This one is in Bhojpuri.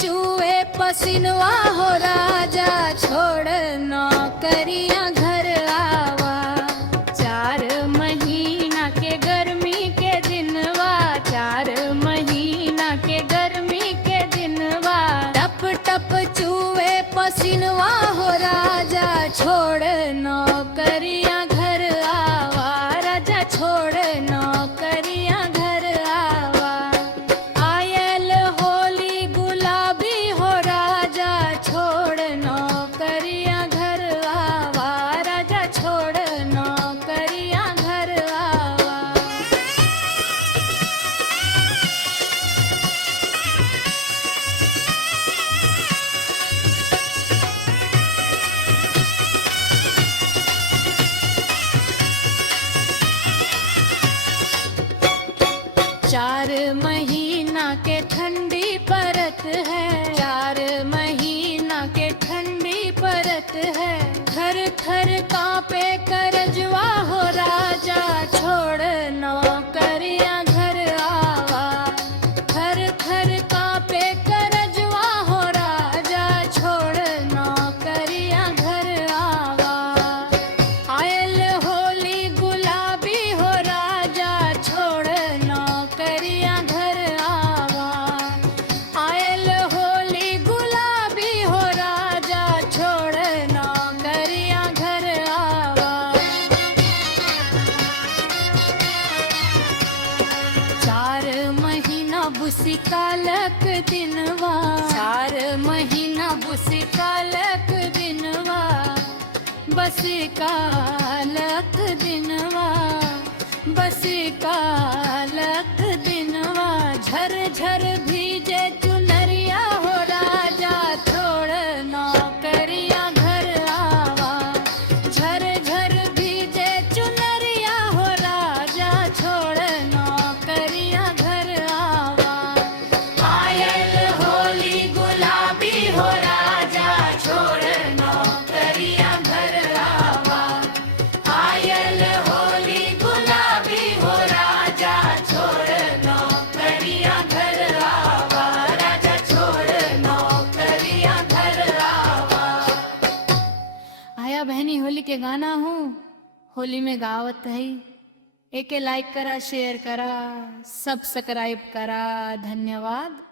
चूहे पसीनवा हो राजा, छोड़ नौकरियां घर आवा। 4 महीना के गर्मी के दिनवा, 4 महीना के गर्मी के दिनवा। टप टप चूहे पसीनवा हो राजा, छोड़ नौकरियां घर आवा। राजा छोड़ नौकरियां घर आवा। आयल होली गुलाबी हो राजा, छोड़ नौकरियां घर आवा। राजा छोड़ नौकरियां घर आवा। 4 महीना के ठंडी परत है, 4 महीना के ठंडी परत है। थर थर कांपे करजवा हो राजा, छोड़ नौकरियां घर आवा। थर थर कांपे करजवा हो राजा, छोड़ नौकरियां घर आवा। आयल होली गुलाबी हो राजा, छोड़ नौकरियां घर आवा। आयल होली गुलाबी हो राजा, छोड़ नौकरियां घर आवा। 4 महीना बुसी कालक दिनवा, 4 महीना बुसी कालक दिनवा। बस कालक दिनवा, बस कालक दिनवा। झर झर भीजे चुनरिया हो राजा, छोड़ नौकरियां घर आवा। झर झर भीजे चुनरिया हो राजा, छोड़ नौकरियां घर आवा। आयल होली गुलाबी हो राजा, छोड़ नौकरियां घर आवा। आयल होली गुलाबी हो राजा, छोड़ नौकरियां घर आवा। राजा छोड़ नौकरियां घर आवा। आया बहनी होली के गाना हूँ, होली में गावत है। एके लाइक करा, शेयर करा, सब्सक्राइब करा। धन्यवाद।